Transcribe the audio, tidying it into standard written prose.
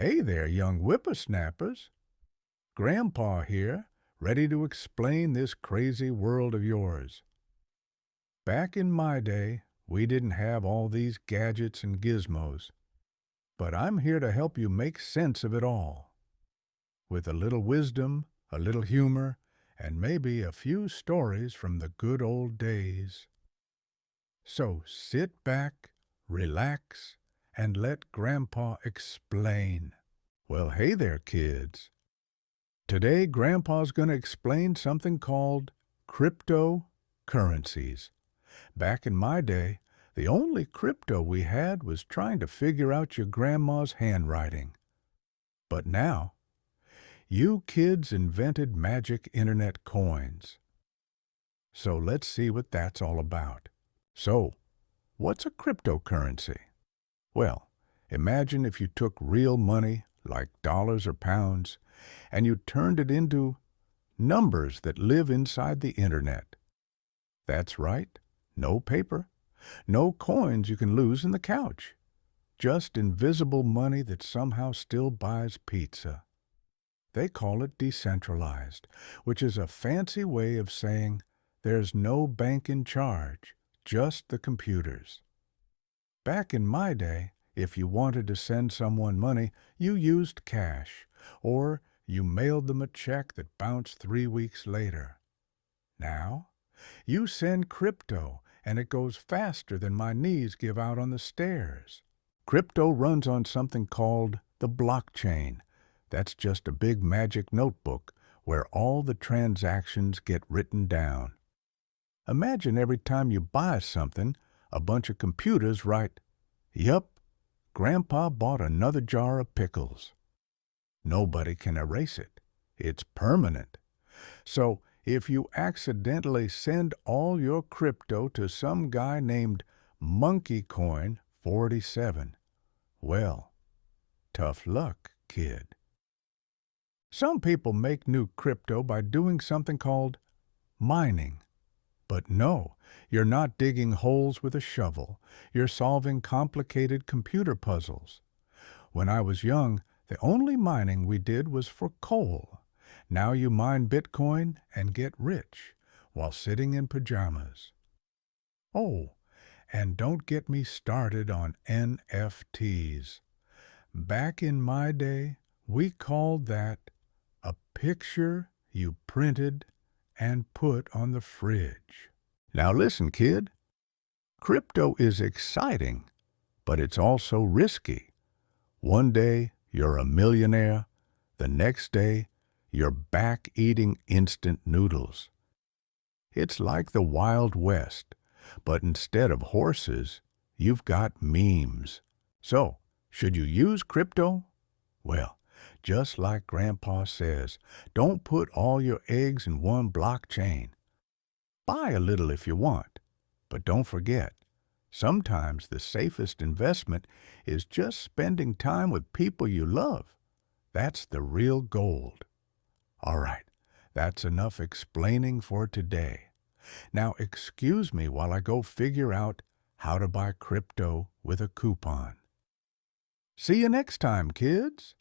Hey there, young whippersnappers. Grandpa here, ready to explain this crazy world of yours. Back in my day, we didn't have all these gadgets and gizmos, but I'm here to help you make sense of it all. With a little wisdom, a little humor, and maybe a few stories from the good old days. So sit back, relax, and let Grandpa explain. Well, hey there, kids. Today, Grandpa's going to explain something called cryptocurrencies. Back in my day, the only crypto we had was trying to figure out your grandma's handwriting. But now, you kids invented magic internet coins. So let's see what that's all about. So, what's a cryptocurrency? Well, imagine if you took real money, like dollars or pounds, and you turned it into numbers that live inside the internet. That's right, no paper, no coins you can lose in the couch, just invisible money that somehow still buys pizza. They call it decentralized, which is a fancy way of saying there's no bank in charge, just the computers. Back in my day, if you wanted to send someone money, you used cash, or you mailed them a check that bounced 3 weeks later. Now, you send crypto, and it goes faster than my knees give out on the stairs. Crypto runs on something called the blockchain. That's just a big magic notebook where all the transactions get written down. Imagine every time you buy something, a bunch of computers write, "Yup, Grandpa bought another jar of pickles." Nobody can erase it. It's permanent. So if you accidentally send all your crypto to some guy named Monkeycoin 47, well, tough luck, kid. Some people make new crypto by doing something called mining. But no, you're not digging holes with a shovel. You're solving complicated computer puzzles. When I was young, the only mining we did was for coal. Now you mine Bitcoin and get rich while sitting in pajamas. Oh, and don't get me started on NFTs. Back in my day, we called that a picture you printed and put on the fridge. Now listen, kid. Crypto is exciting, but it's also risky. One day, you're a millionaire. The next day, you're back eating instant noodles. It's like the Wild West, but instead of horses, you've got memes. So, should you use crypto? Well, just like Grandpa says, don't put all your eggs in one blockchain. Buy a little if you want, but don't forget, sometimes the safest investment is just spending time with people you love. That's the real gold. All right, that's enough explaining for today. Now excuse me while I go figure out how to buy crypto with a coupon. See you next time, kids.